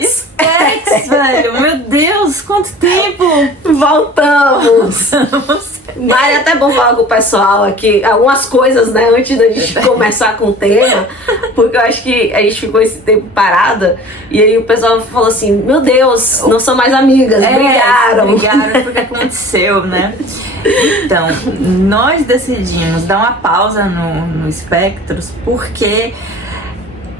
Specs, velho. Meu Deus, quanto tempo! Voltamos! Mas é até bom falar com o pessoal aqui algumas coisas, né, antes da gente começar com o tema, porque eu acho que a gente ficou esse tempo parada e aí o pessoal falou assim: meu Deus, não são mais amigas, brigaram, porque aconteceu, né? Então, nós decidimos dar uma pausa no Spectros porque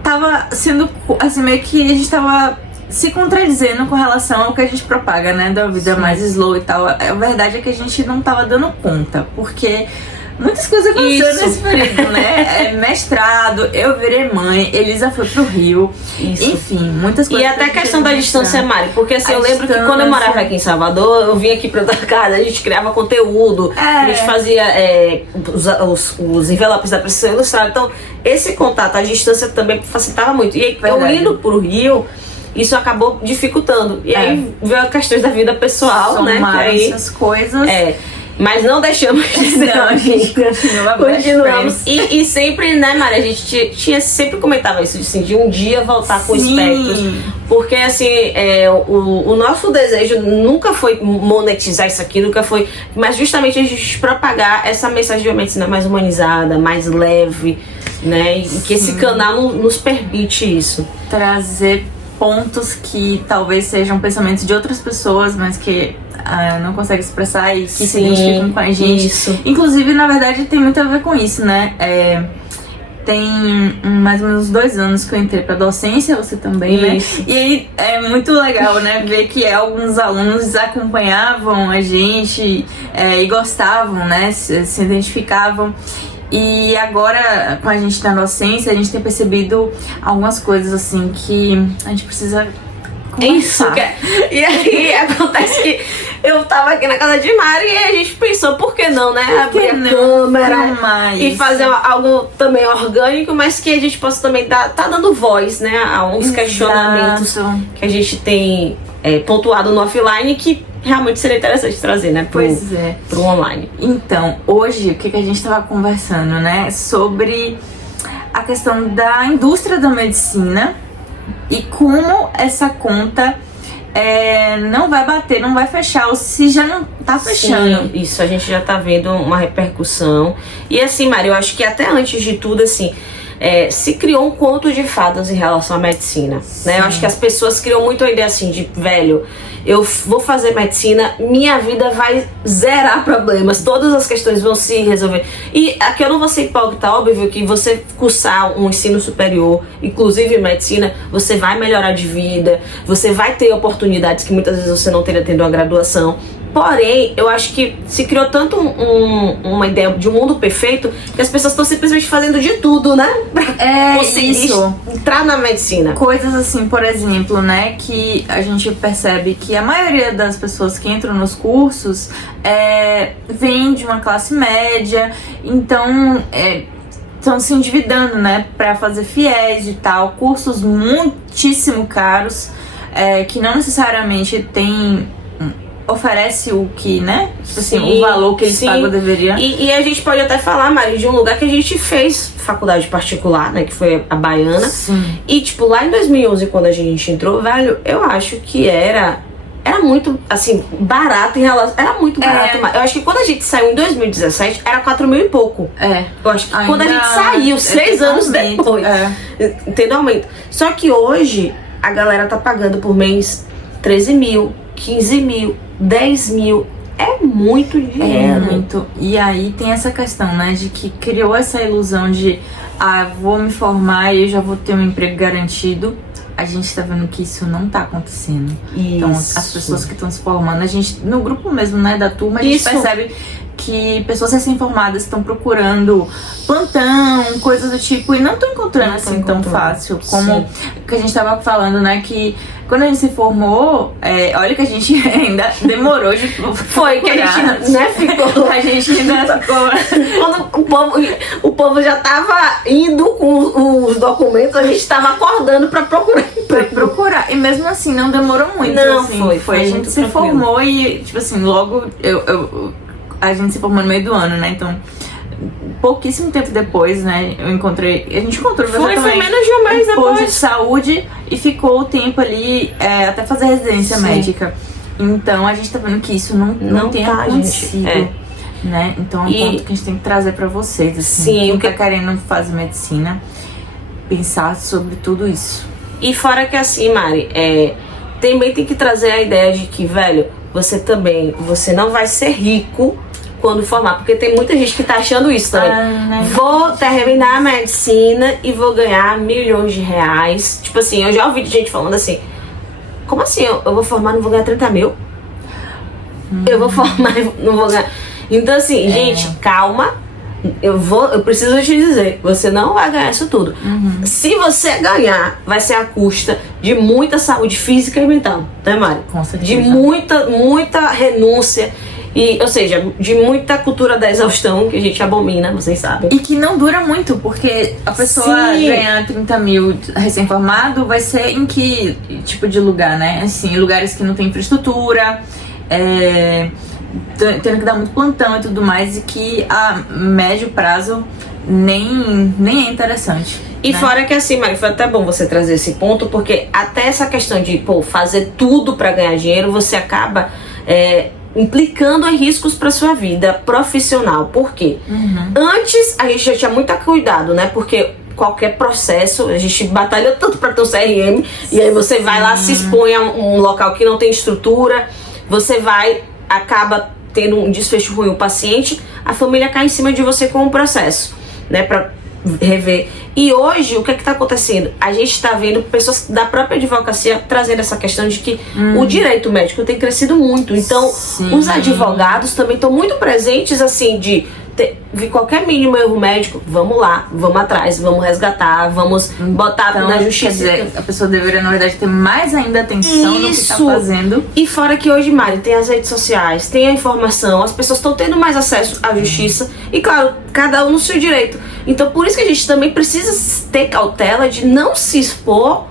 tava sendo assim, meio que a gente tava se contradizendo com relação ao que a gente propaga, né, da vida mais slow e tal. A verdade é que a gente não tava dando conta, porque muitas coisas aconteceram nesse período, né? Mestrado, eu virei mãe, Elisa foi pro Rio, enfim, muitas coisas. E até a questão da distância, Mari, porque assim, eu lembro que quando eu morava aqui em Salvador, eu vinha aqui pra tua casa, a gente criava conteúdo, a gente fazia os envelopes da Precisa Ilustrada, então esse contato à distância também facilitava muito. E aí, eu indo pro Rio, isso acabou dificultando. E aí veio as questões da vida pessoal, né? Aí, essas coisas. Mas não deixamos de ser continuamos. E sempre, né, Mari, a gente tinha sempre comentava isso, assim, de um dia voltar com o Spectros. Porque, assim, o nosso desejo nunca foi monetizar isso aqui, nunca foi. Mas justamente a gente propagar essa mensagem de uma medicina mais humanizada, mais leve, né? E que esse canal nos permite isso. Trazer pontos que talvez sejam pensamentos de outras pessoas, mas que não conseguem expressar e que se identificam com a gente. Isso. Inclusive, na verdade, tem muito a ver com isso, né? Tem mais ou menos 2 anos que eu entrei pra docência, você também, isso, né? E aí é muito legal, né? Ver que alguns alunos acompanhavam a gente e gostavam, né? Se identificavam. E agora, com a gente na docência, a gente tem percebido algumas coisas assim que a gente precisa conversar. E aí acontece que eu tava aqui na casa de Mari e a gente pensou, por que não, né? Abrir a câmera e fazer algo também orgânico, mas que a gente possa também tá dando voz, né? A uns questionamentos que a gente tem pontuado no offline que realmente seria interessante trazer, né? Pro online. Então, hoje, o que a gente estava conversando, né? Sobre a questão da indústria da medicina e como essa conta não vai bater, não vai fechar, ou se já não tá fechando. Sim, isso, a gente já tá vendo uma repercussão. E assim, Mari, eu acho que até antes de tudo, assim, se criou um conto de fadas em relação à medicina, né? Eu acho que as pessoas criam muito a ideia assim de, velho, eu vou fazer medicina, minha vida vai zerar problemas, todas as questões vão se resolver. E aqui eu não vou ser hipócrita, óbvio que você cursar um ensino superior, inclusive medicina, você vai melhorar de vida, você vai ter oportunidades que muitas vezes você não teria tendo uma graduação. Porém, eu acho que se criou tanto uma ideia de um mundo perfeito que as pessoas estão simplesmente fazendo de tudo, né? Pra conseguir entrar na medicina. Coisas assim, por exemplo, né? Que a gente percebe que a maioria das pessoas que entram nos cursos vem de uma classe média, então estão se endividando, né? Pra fazer FIES e tal. Cursos muitíssimo caros, que não necessariamente oferece o que, né? Assim, o valor que eles pagam deveria. E a gente pode até falar, Mari, de um lugar que a gente fez faculdade particular, né? Que foi a Baiana. Sim. E, tipo, lá em 2011, quando a gente entrou, velho, eu acho que era muito, assim, barato em relação... Era muito barato. Eu acho que quando a gente saiu em 2017, era 4 mil e pouco. Eu acho que quando a gente saiu, 6 anos depois, entendeu? Aumento. Só que hoje, a galera tá pagando por mês 13 mil, 15 mil, 10 mil, é muito dinheiro. É muito. E aí tem essa questão, né, de que criou essa ilusão de vou me formar e eu já vou ter um emprego garantido. A gente tá vendo que isso não tá acontecendo. Isso. Então, as pessoas que estão se formando, a gente, no grupo mesmo, né, da turma, a gente percebe que pessoas recém-formadas estão procurando plantão, coisas do tipo, e não estão encontrando assim tão fácil como que a gente tava falando, né, que quando a gente se formou, olha que a gente ainda demorou de foi que a gente, né, ficou. A gente ainda ficou. Quando o povo já tava indo com os documentos, a gente tava acordando pra procurar. E mesmo assim, não demorou muito. Não, assim, foi a gente se formou e, tipo assim, logo a gente se formou no meio do ano, né? Então, pouquíssimo tempo depois, né, a gente encontrou Foi também menos de um mês posto de depois. saúde e ficou o tempo ali até fazer residência médica. Então a gente tá vendo que isso não tem acontecido. Gente. Né? Então é um ponto que a gente tem que trazer pra vocês, assim, Sim, quem tá querendo fazer medicina, pensar sobre tudo isso. E fora que assim, Mari, também tem que trazer a ideia de que, velho, você não vai ser rico quando formar, porque tem muita gente que tá achando isso também. Né? Vou terminar a medicina e vou ganhar milhões de reais. Tipo assim, eu já ouvi gente falando assim, como assim, eu vou formar e não vou ganhar 30 mil? Eu vou formar e não vou ganhar... Então assim, gente, calma. Eu preciso te dizer, você não vai ganhar isso tudo. Se você ganhar, vai ser à custa de muita saúde física e mental, né, Mari? Com certeza. De muita renúncia. Ou seja, de muita cultura da exaustão que a gente abomina, vocês sabem. E que não dura muito, porque a pessoa ganhar 30 mil recém-formado vai ser em que tipo de lugar, né? Assim, lugares que não tem infraestrutura, tendo que dar muito plantão e tudo mais, e que a médio prazo nem é interessante. E né? fora que assim, Mari, foi até bom você trazer esse ponto, porque até essa questão de fazer tudo pra ganhar dinheiro, você acaba implicando em riscos pra sua vida profissional. Por quê? Antes a gente já tinha muito cuidado, né? Porque qualquer processo, a gente batalha tanto pra ter um CRM, e aí você vai lá, se expõe a um local que não tem estrutura, você acaba tendo um desfecho ruim o paciente, a família cai em cima de você com o processo, né, pra rever. E hoje, o que tá acontecendo? A gente tá vendo pessoas da própria advocacia trazendo essa questão de que o direito médico tem crescido muito. Então, os advogados também estão muito presentes, assim, de qualquer mínimo erro médico, vamos lá, vamos atrás, vamos resgatar, vamos botar na justiça. Quer dizer, a pessoa deveria, na verdade, ter mais ainda atenção no que tá fazendo. E fora que hoje, Mari, tem as redes sociais, tem a informação, as pessoas estão tendo mais acesso à justiça e, claro, cada um no seu direito. Então, por isso que a gente também precisa ter cautela de não se expor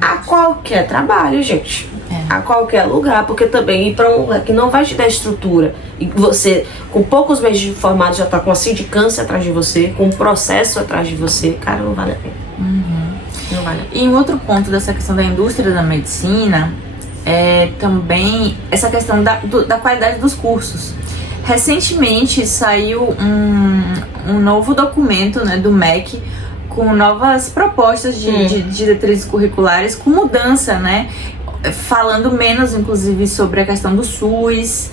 a qualquer trabalho, gente. A qualquer lugar, porque também ir pra um lugar que não vai te dar estrutura e você, com poucos meses de formado, já tá com a sindicância atrás de você, com um processo atrás de você, cara, não vale a pena. Não vale a pena. E um outro ponto dessa questão da indústria da medicina é também essa questão da qualidade dos cursos. Recentemente saiu um novo documento, né, do MEC, com novas propostas de diretrizes curriculares, com mudança, né? Falando menos, inclusive, sobre a questão do SUS,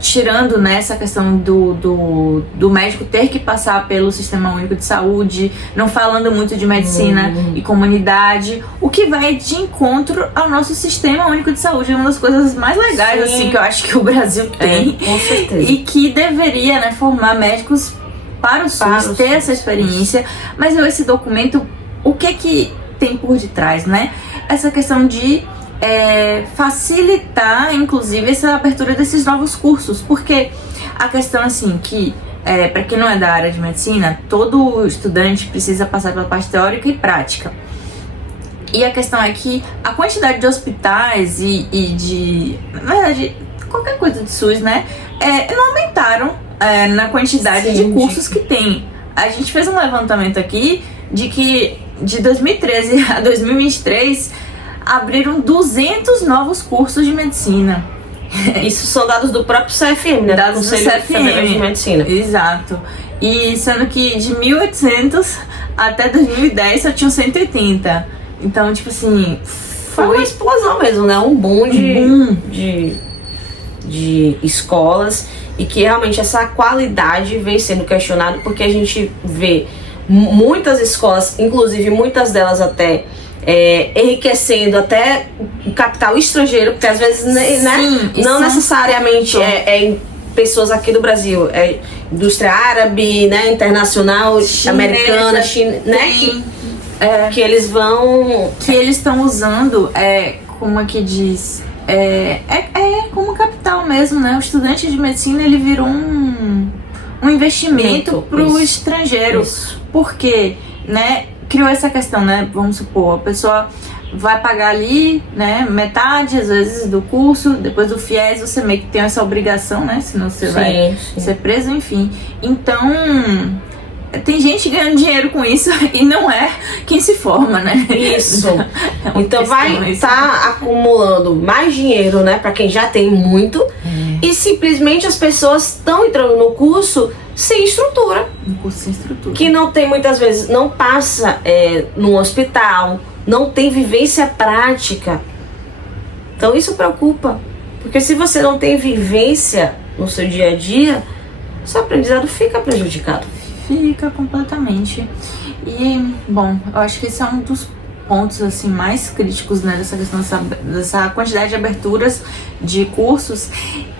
tirando, né, essa questão do médico ter que passar pelo Sistema Único de Saúde, não falando muito de medicina e comunidade, o que vai de encontro ao nosso Sistema Único de Saúde. É uma das coisas mais legais, assim, que eu acho que o Brasil tem, com certeza. e que deveria, né, formar médicos para o SUS, ter essa experiência. Mas esse documento, o que tem por detrás, né? Essa questão de facilitar, inclusive, essa abertura desses novos cursos, porque a questão, assim, que para quem não é da área de medicina, todo estudante precisa passar pela parte teórica e prática. E a questão é que a quantidade de hospitais e de, na verdade, qualquer coisa de SUS, né, não aumentaram na quantidade de cursos que tem. A gente fez um levantamento aqui de que de 2013 a 2023 abriram 200 novos cursos de medicina. Isso são dados do próprio CFM, né? Dados do Conselho Federal de Medicina. Exato. E sendo que de 1800 até 2010 só tinham 180. Então, tipo assim, foi uma explosão mesmo, né? Um boom de escolas, e que realmente essa qualidade vem sendo questionada, porque a gente vê muitas escolas, inclusive muitas delas até enriquecendo até o capital estrangeiro, porque às vezes não necessariamente em pessoas aqui do Brasil, indústria árabe, né, internacional, chinesa, americana, né, que eles vão, que eles estão usando, como é que diz, como capital mesmo, né? O estudante de medicina, ele virou um investimento pro estrangeiro. Porque, né, criou essa questão, né? Vamos supor, a pessoa vai pagar ali, né, metade, às vezes, do curso, depois do FIES você meio que tem essa obrigação, né, senão você vai ser preso, enfim. Então, tem gente ganhando dinheiro com isso e não é quem se forma, né? Isso. Então vai estar acumulando mais dinheiro, né, para quem já tem muito, e simplesmente as pessoas estão entrando no curso sem estrutura. Um curso sem estrutura. Que não tem, muitas vezes, não passa num hospital, não tem vivência prática. Então isso preocupa. Porque se você não tem vivência no seu dia a dia, seu aprendizado fica prejudicado. Fica completamente. E, bom, eu acho que esse é um dos pontos assim mais críticos, né, dessa questão dessa quantidade de aberturas de cursos.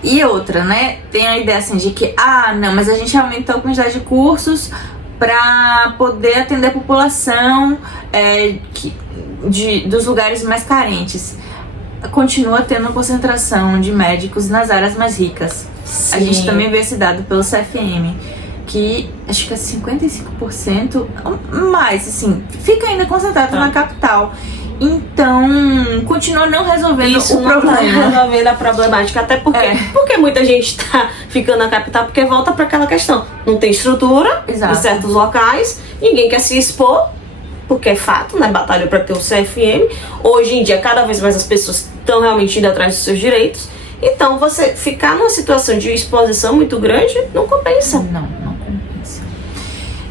E outra, né, tem a ideia assim de que, não, mas a gente aumentou a quantidade de cursos para poder atender a população dos lugares mais carentes. Continua tendo concentração de médicos nas áreas mais ricas. Sim. A gente também vê esse dado pelo CFM, que acho que é 55% mais, assim, fica ainda concentrado na capital. Então, continua não resolvendo o problema. Isso não resolvendo a problemática, até porque muita gente tá ficando na capital, porque volta para aquela questão. Não tem estrutura em certos locais, ninguém quer se expor, porque é fato, né? Batalha para ter o CFM. Hoje em dia, cada vez mais as pessoas estão realmente indo atrás dos seus direitos. Então, você ficar numa situação de exposição muito grande não compensa. Não compensa.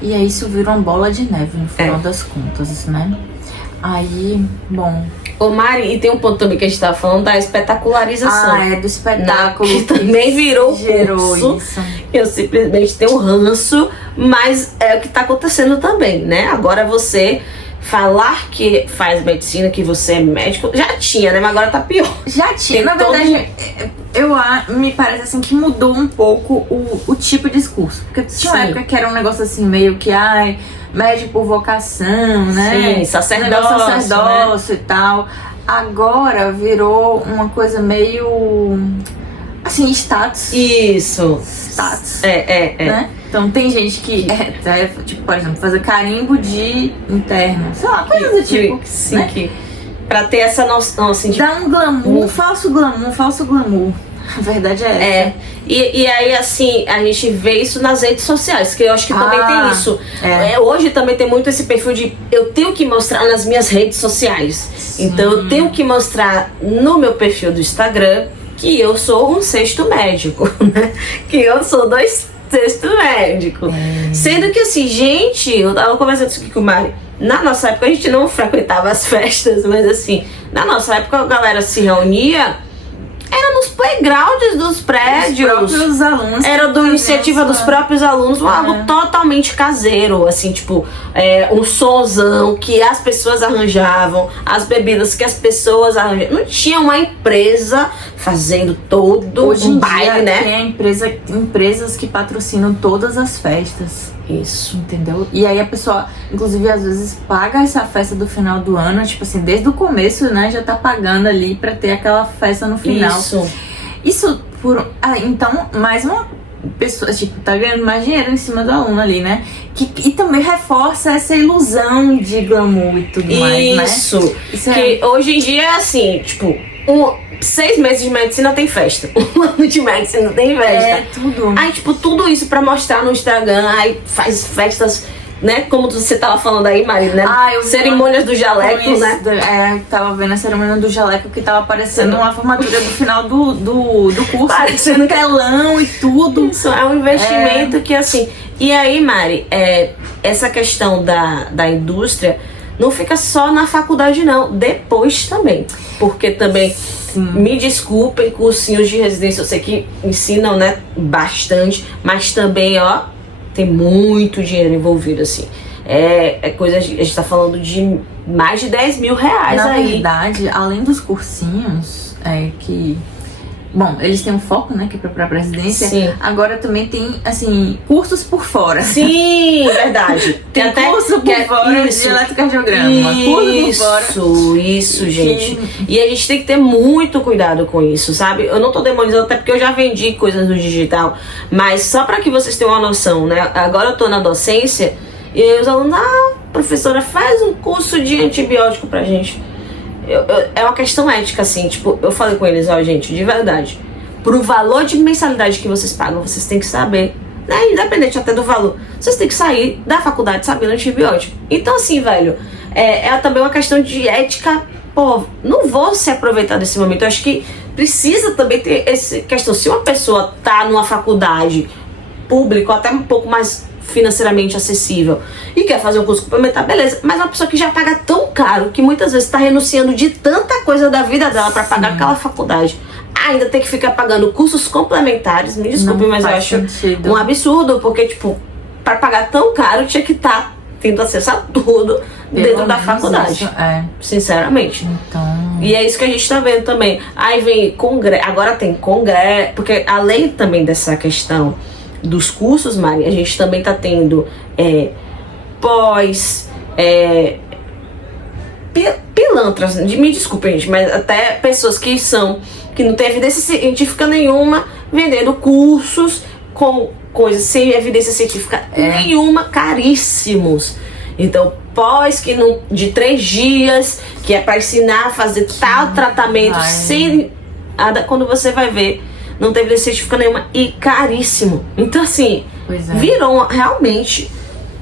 E aí isso vira uma bola de neve no final das contas, né? Aí, bom... Ô Mari, e tem um ponto também que a gente tava falando da espetacularização. Do espetáculo. Que também virou curso. Isso. Eu simplesmente tenho um ranço, mas é o que tá acontecendo também, né? Agora você falar que faz medicina, que você é médico, já tinha, né? Mas agora tá pior. Já tinha, na verdade, me parece assim que mudou um pouco o tipo de discurso. Porque tinha uma época que era um negócio assim, meio que, médico por vocação, né? Sim, sacerdócio, né? E tal. Agora virou uma coisa meio, assim, status. Isso. Status. Né? Então tem gente que, tipo, por exemplo, fazer carimbo de interno. Sei lá, coisas do tipo. Sim, né? Pra ter essa noção, assim, de... Dá um glamour, um falso glamour. A verdade é essa. E aí, assim, a gente vê isso nas redes sociais, que eu acho que também tem isso. Hoje também tem muito esse perfil de eu tenho que mostrar nas minhas redes sociais. Sim. Então eu tenho que mostrar no meu perfil do Instagram que eu sou um sexto médico, né? Que eu sou sexto médico. Sendo que assim, gente, eu tava conversando isso aqui com o Mari. Na nossa época a gente não frequentava as festas, mas assim, na nossa época a galera se reunia, era nos playgrounds dos prédios. Os próprios alunos. Era da iniciativa dos próprios alunos, algo totalmente caseiro, assim, tipo, um sonzão que as pessoas arranjavam, as bebidas que as pessoas arranjavam. Não tinha uma empresa fazendo todo Hoje um baile, né? Tem empresas que patrocinam todas as festas. Isso. Entendeu? E aí a pessoa, inclusive, às vezes paga essa festa do final do ano, tipo assim, desde o começo, né? Já tá pagando ali pra ter aquela festa no final. Isso então, mais uma pessoa, tipo, tá ganhando mais dinheiro em cima do aluno ali, né? E também reforça essa ilusão de glamour e tudo mais, né? Isso que hoje em dia é assim, tipo, 6 meses de medicina tem festa. 1 ano de medicina tem festa. Tudo. Aí, tipo, tudo isso pra mostrar no Instagram. Aí faz festas, né? Como você tava falando aí, Maria, né? Cerimônias do jaleco, né? Tava vendo a cerimônia do jaleco que tava parecendo uma formatura do final do curso. Parecendo telão e tudo. Isso, é um investimento que, assim... E aí, Mari, essa questão da indústria não fica só na faculdade, não. Depois também. Porque também... Me desculpem, cursinhos de residência, eu sei que ensinam, né, bastante, mas também, tem muito dinheiro envolvido, assim. A gente tá falando de mais de 10 mil reais Na aí. verdade, além dos cursinhos, bom, eles têm um foco, né, que é pra presidência. Sim. Agora também tem, assim, cursos por fora. Sim, verdade. Tem até curso por fora de eletrocardiograma. Curso por fora. Isso, gente. E a gente tem que ter muito cuidado com isso, sabe? Eu não tô demonizando, até porque eu já vendi coisas no digital. Mas só pra que vocês tenham uma noção, né? Agora eu tô na docência e os alunos, professora, faz um curso de antibiótico pra gente. é uma questão ética, assim, tipo, eu falei com eles, ó, gente, de verdade, pro valor de mensalidade que vocês pagam, vocês têm que saber, né, independente até do valor, vocês têm que sair da faculdade sabendo antibiótico. Então, assim, velho, é também uma questão de ética. Pô, não vou se aproveitar desse momento. Eu acho que precisa também ter essa questão. Se uma pessoa tá numa faculdade pública, ou até um pouco mais financeiramente acessível, e quer fazer um curso complementar, beleza. Mas uma pessoa que já paga tão caro, que muitas vezes tá renunciando de tanta coisa da vida dela para pagar aquela faculdade, ainda tem que ficar pagando cursos complementares, me desculpe, mas eu acho um absurdo, porque, tipo, para pagar tão caro, tinha que estar tendo acesso a tudo dentro da faculdade. Isso, sinceramente. Então... E é isso que a gente tá vendo também. Aí vem congresso, agora tem congresso, porque além também dessa questão dos cursos, Mari, a gente também tá tendo pilantras, me desculpem, gente, mas até pessoas que não têm evidência científica nenhuma, vendendo cursos com coisas sem evidência científica nenhuma, caríssimos. Então, de 3 dias, que é para ensinar a fazer tal tratamento, sem nada, quando você vai ver, não tem evidência científica nenhuma e caríssimo. Então, assim, virou realmente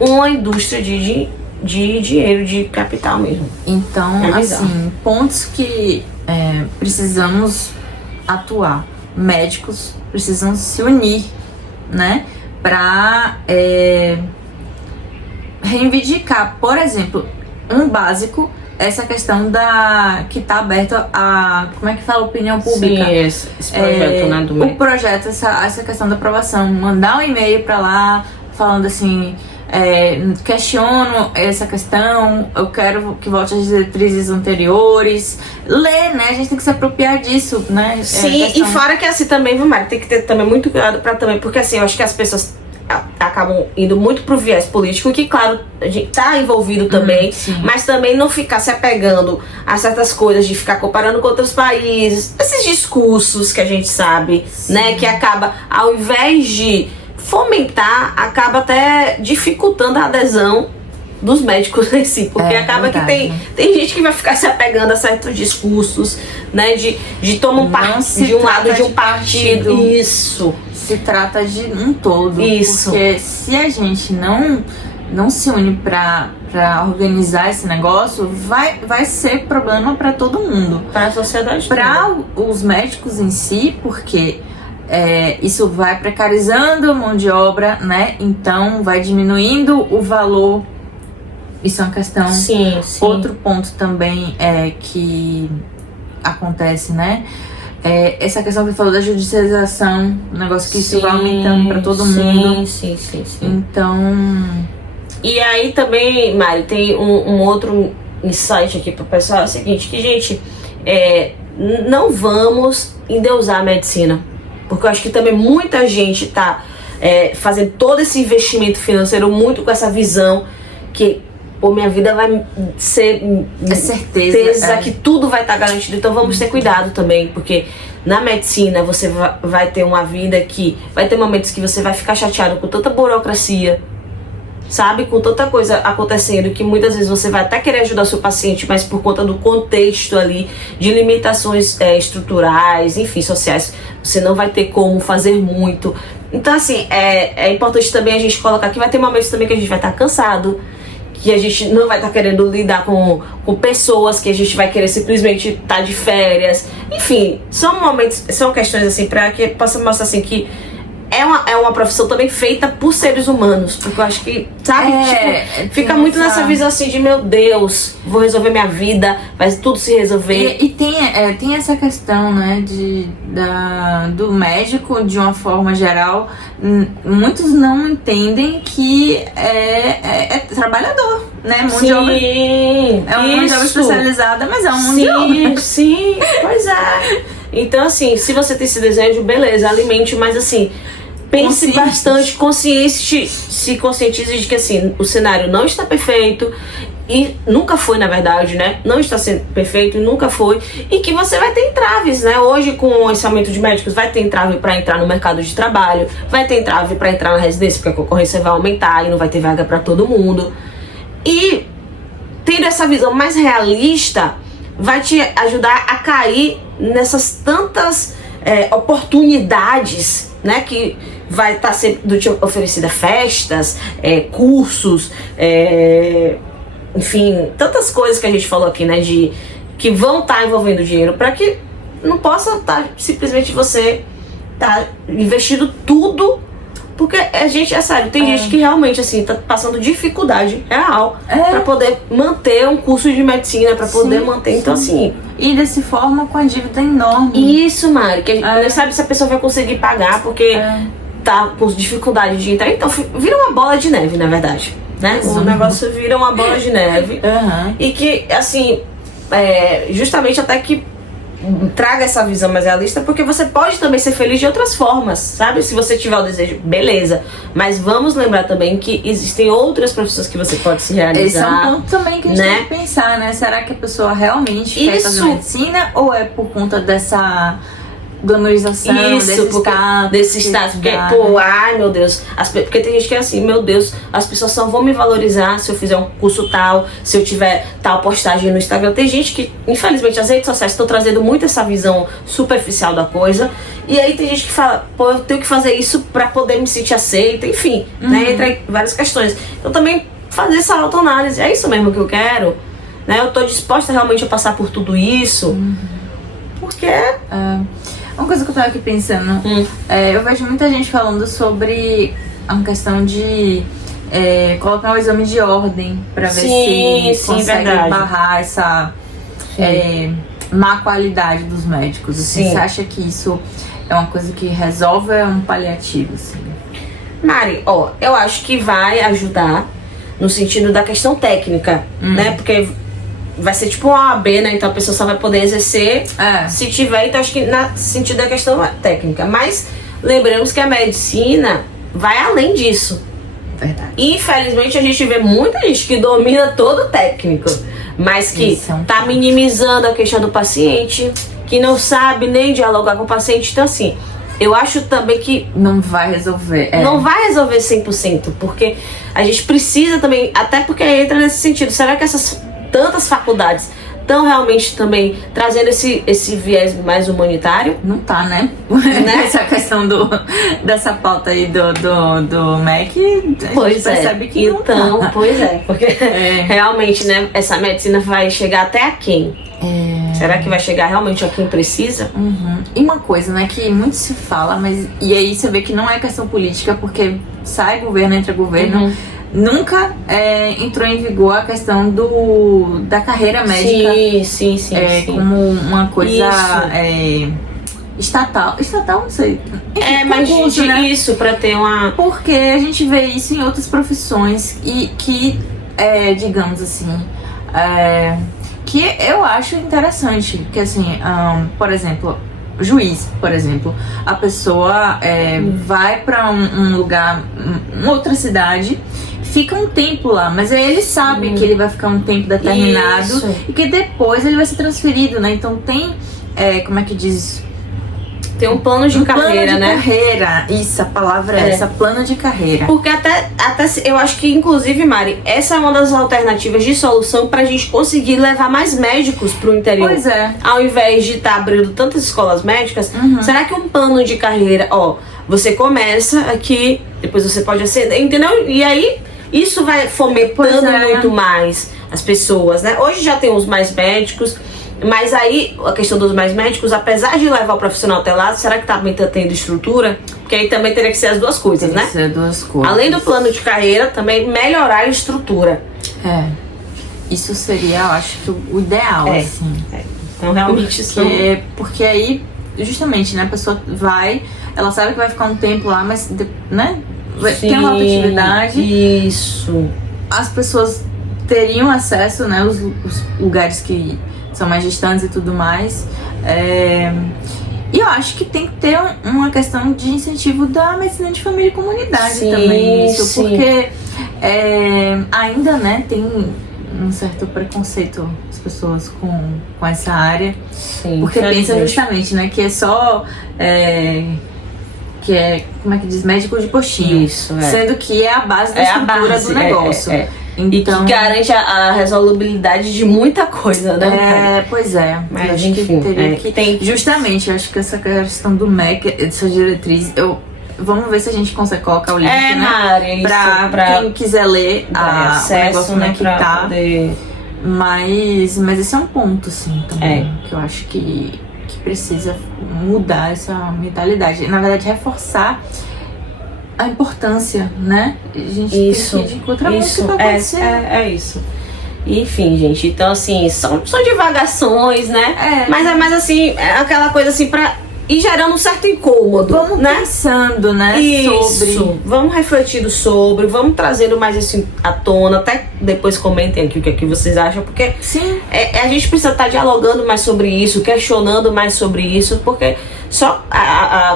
uma indústria de dinheiro, de capital mesmo. Então, assim, pontos que precisamos atuar. Médicos precisam se unir, né? Para reivindicar, por exemplo, um básico, essa questão que está aberto a, como é que fala, opinião pública. Sim, esse projeto, né, do MEC. O projeto, essa questão da aprovação, mandar um e-mail para lá falando assim, questiono essa questão, eu quero que volte às diretrizes anteriores, ler, né, a gente tem que se apropriar disso, né. Sim, e fora que assim também, viu, Mari, tem que ter também muito cuidado também, porque assim, eu acho que as pessoas acabam indo muito pro viés político, que claro, a gente tá envolvido também, mas também não ficar se apegando a certas coisas, de ficar comparando com outros países, esses discursos que a gente sabe, né, que acaba, ao invés de fomentar, acaba até dificultando a adesão dos médicos em si, porque acaba que tem gente que vai ficar se apegando a certos discursos, né, de tomar de um lado de um partido. Isso. Se trata de um todo. Isso. Porque se a gente não se une pra organizar esse negócio, vai ser problema pra todo mundo. Pra sociedade. Pra os médicos em si, porque isso vai precarizando a mão de obra, né? Então vai diminuindo o valor. Isso é uma questão. Sim. Outro ponto também que acontece, né? Essa questão que você falou da judicialização, um negócio que isso vai aumentando pra todo mundo. Sim. Então... E aí também, Mari, tem um outro insight aqui pro pessoal, é o seguinte, que, gente, não vamos endeusar a medicina, porque eu acho que também muita gente tá fazendo todo esse investimento financeiro muito com essa visão que, pô, minha vida vai ser certeza que tudo vai estar garantido. Então vamos ter cuidado também, porque na medicina você vai ter uma vida que vai ter momentos que você vai ficar chateado com tanta burocracia, sabe, com tanta coisa acontecendo, que muitas vezes você vai até querer ajudar o seu paciente, mas por conta do contexto ali, de limitações estruturais, enfim, sociais, você não vai ter como fazer muito. Então, assim, é importante também a gente colocar que vai ter momentos também que a gente vai estar cansado, que a gente não vai estar querendo lidar com pessoas, que a gente vai querer simplesmente estar de férias. Enfim, são momentos, são questões assim, para que possa mostrar assim que é uma profissão também feita por seres humanos, porque eu acho que, sabe, tipo, fica muito nessa visão assim de, meu Deus, vou resolver minha vida, vai tudo se resolver. E tem essa questão, né, do médico, de uma forma geral, muitos não entendem que é trabalhador, né, mão de obra. É uma mão de obra especializada, mas é uma mão de obra. Sim, pois é. Então, assim, se você tem esse desejo, beleza, alimente, mas assim, pense bastante, se conscientize de que assim, o cenário não está perfeito e nunca foi, na verdade, né? Não está sendo perfeito e nunca foi, e que você vai ter entraves, né? Hoje, com esse aumento de médicos, vai ter entrave para entrar no mercado de trabalho, vai ter entrave para entrar na residência, porque a concorrência vai aumentar e não vai ter vaga para todo mundo. E tendo essa visão mais realista, vai te ajudar a cair nessas tantas oportunidades, né, que vai estar sendo te oferecida festas, cursos, enfim, tantas coisas que a gente falou aqui, né, que vão estar envolvendo dinheiro, para que não possa estar simplesmente você investindo tudo. Porque a gente, sério, tem gente que realmente, assim, tá passando dificuldade real pra poder manter um curso de medicina, pra poder manter, então assim... E dessa forma com a dívida enorme. Isso, Mari, que a gente não sabe se a pessoa vai conseguir pagar, porque tá com dificuldade de entrar. Então, vira uma bola de neve, na verdade, né? O negócio vira uma bola de neve. E que, assim, justamente até que traga essa visão mais realista, porque você pode também ser feliz de outras formas, sabe? Se você tiver o desejo, beleza. Mas vamos lembrar também que existem outras profissões que você pode se realizar. Esse é um ponto também que a gente tem que pensar, né? Será que a pessoa realmente quer fazer medicina ou é por conta dessa glamorização, desse status, porque, ai meu Deus, porque tem gente que é assim, meu Deus, as pessoas só vão me valorizar se eu fizer um curso tal, se eu tiver tal postagem no Instagram. Tem gente que, infelizmente, as redes sociais estão trazendo muito essa visão superficial da coisa, e aí tem gente que fala, pô, eu tenho que fazer isso pra poder me sentir aceita, enfim, né, entra em várias questões. Então também fazer essa autoanálise, é isso mesmo que eu quero, né, eu tô disposta realmente a passar por tudo isso, porque... Uma coisa que eu tava aqui pensando, eu vejo muita gente falando sobre a questão de colocar um exame de ordem pra ver se consegue barrar essa má qualidade dos médicos. Assim, você acha que isso é uma coisa que resolve ou é um paliativo? Assim? Mari, eu acho que vai ajudar no sentido da questão técnica, né? Porque vai ser tipo uma OAB, né? Então a pessoa só vai poder exercer se tiver. Então acho que no sentido da questão técnica. Mas lembramos que a medicina vai além disso. Verdade. Infelizmente a gente vê muita gente que domina todo o técnico, mas que tá minimizando a questão do paciente, que não sabe nem dialogar com o paciente. Então assim, eu acho também que não vai resolver. Não vai resolver 100%, porque a gente precisa também, até porque entra nesse sentido. Será que essas tantas faculdades estão realmente também trazendo esse viés mais humanitário? Não tá, né? Essa questão dessa pauta aí do MEC, a gente percebe que não tá. Pois é, porque realmente, né, essa medicina vai chegar até a quem? Será que vai chegar realmente a quem precisa? E uma coisa, né, que muito se fala, mas e aí você vê que não é questão política, porque sai governo, entra governo, nunca entrou em vigor a questão da carreira médica. Sim. Como uma coisa estatal, não sei. Enfim, mas concurso, né? Isso, pra ter uma... Porque a gente vê isso em outras profissões e que, digamos assim, que eu acho interessante, que assim, por exemplo, juiz, por exemplo, a pessoa vai pra um lugar, outra cidade, fica um tempo lá, mas aí ele sabe que ele vai ficar um tempo determinado e que depois ele vai ser transferido, né? Então tem, como é que diz? Tem um plano de carreira, plano de né? Carreira, isso, a palavra é essa, plano de carreira. Porque até eu acho que, inclusive, Mari, essa é uma das alternativas de solução pra gente conseguir levar mais médicos pro interior. Pois é. Ao invés de estar abrindo tantas escolas médicas, será que um plano de carreira, você começa aqui, depois você pode acender, entendeu? E aí, isso vai fomentando muito mais as pessoas, né? Hoje já tem os mais médicos, mas aí a questão dos mais médicos, apesar de levar o profissional até lá, será que também tá tendo estrutura? Porque aí também teria que ser as duas coisas, né? Ser duas coisas. Além do plano de carreira, também melhorar a estrutura. Isso seria, eu acho que o ideal, assim. Então realmente porque aí, justamente, né, a pessoa ela sabe que vai ficar um tempo lá, mas, né, tem uma rotatividade. Isso. As pessoas teriam acesso, né, os lugares que são mais distantes e tudo mais. E eu acho que tem que ter uma questão de incentivo da medicina de família e comunidade também. Isso, porque ainda, né, tem um certo preconceito das pessoas com essa área. Porque pensa justamente, né, que é só... como é que diz? Médico de postinho. Isso, Sendo que é a base da estrutura do negócio. E que garante a resolubilidade de muita coisa, né? Pois é. Mas eu acho enfim, que teria que... tem... Justamente, eu acho que essa questão do MEC, dessa diretriz, vamos ver se a gente consegue colocar o link, né? Mari, pra quem quiser ler acesso, o negócio, né, que tá. Poder... Mas esse é um ponto, sim, também. Que eu acho que precisa mudar essa mentalidade. Na verdade, reforçar a importância, né? A gente tem que encontrar muito o que tá acontecendo. É isso. Enfim, gente, então assim, são divagações, né? Mas é mais assim, é aquela coisa assim pra ir gerando um certo incômodo. Vamos pensando, né? Isso. Vamos refletindo sobre, vamos trazendo mais isso à tona. Até depois comentem aqui o que vocês acham, porque sim. A gente precisa estar dialogando mais sobre isso, questionando mais sobre isso, porque só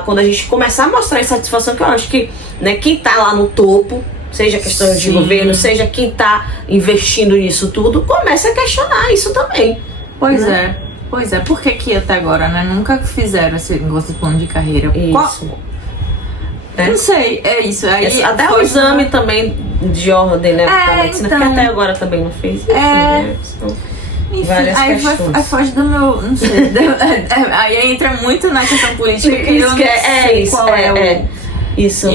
quando a gente começar a mostrar insatisfação, que eu acho que, né, quem tá lá no topo, seja questão de governo, seja quem tá investindo nisso tudo, começa a questionar isso também. Pois é, por que até agora, né? Nunca fizeram esse negócio de plano de carreira. Isso. Não sei, é isso. Aí até o exame também de ordem, né? Da medicina, porque até agora também não fez. Enfim, né? Enfim, aí foge do meu. Não sei. Aí entra muito na questão política que eu não sei qual é o. Isso,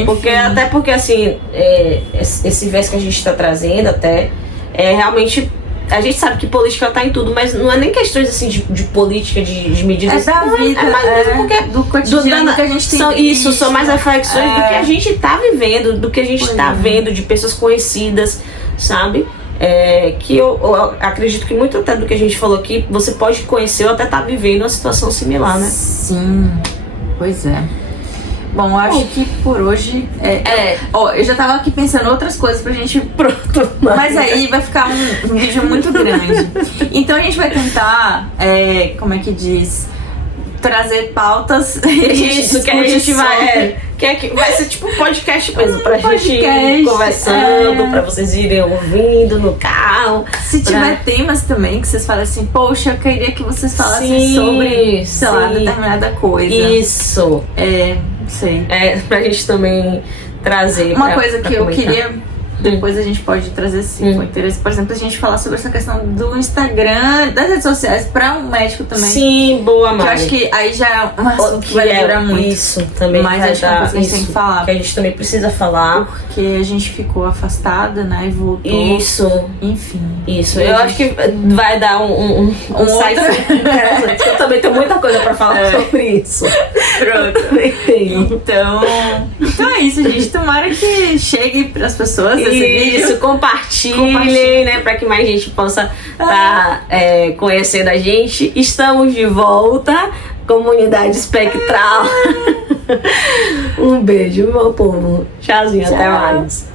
até porque assim, esse verso que a gente está trazendo até realmente. A gente sabe que política tá em tudo, mas não é nem questões assim de política, de medidas. É da vida, é mais mesmo porque do cotidiano que a gente tem. São mais reflexões do que a gente tá vivendo, do que a gente tá vendo, de pessoas conhecidas, sabe? Que eu acredito que muito até do que a gente falou aqui, você pode conhecer ou até tá vivendo uma situação similar, né? Sim, pois é. Bom, eu acho que por hoje eu já tava aqui pensando outras coisas pra gente. Pronto. Mas aí vai ficar um vídeo muito grande. Então a gente vai tentar, como é que diz? Trazer pautas. Isso, que a gente vai. Vai ser tipo um podcast mesmo, pra gente ir conversando, pra vocês irem ouvindo no carro. Se tiver temas também que vocês falam assim, poxa, eu queria que vocês falassem sobre, sei lá, determinada coisa. Isso. Sei. Pra gente também trazer. Uma coisa que eu queria, depois a gente pode trazer sim, com interesse. Por exemplo, a gente falar sobre essa questão do Instagram, das redes sociais, pra um médico também. Sim, boa, Mari. Que eu acho que aí já é um assunto que vai durar muito. Isso, também. Mas acho que é uma coisa que a gente tem que falar. Que a gente também precisa falar. Porque a gente ficou afastada, né, e voltou. Isso. Enfim. Isso. Eu acho que vai dar um site interessante. Eu também tenho muita coisa pra falar sobre isso. Pronto. Então é isso, gente. Tomara que chegue pras pessoas esse vídeo. Isso, compartilhem, né? Pra que mais gente possa estar conhecendo a gente. Estamos de volta, comunidade espectral. Um beijo, meu povo. Tchauzinho, até mais.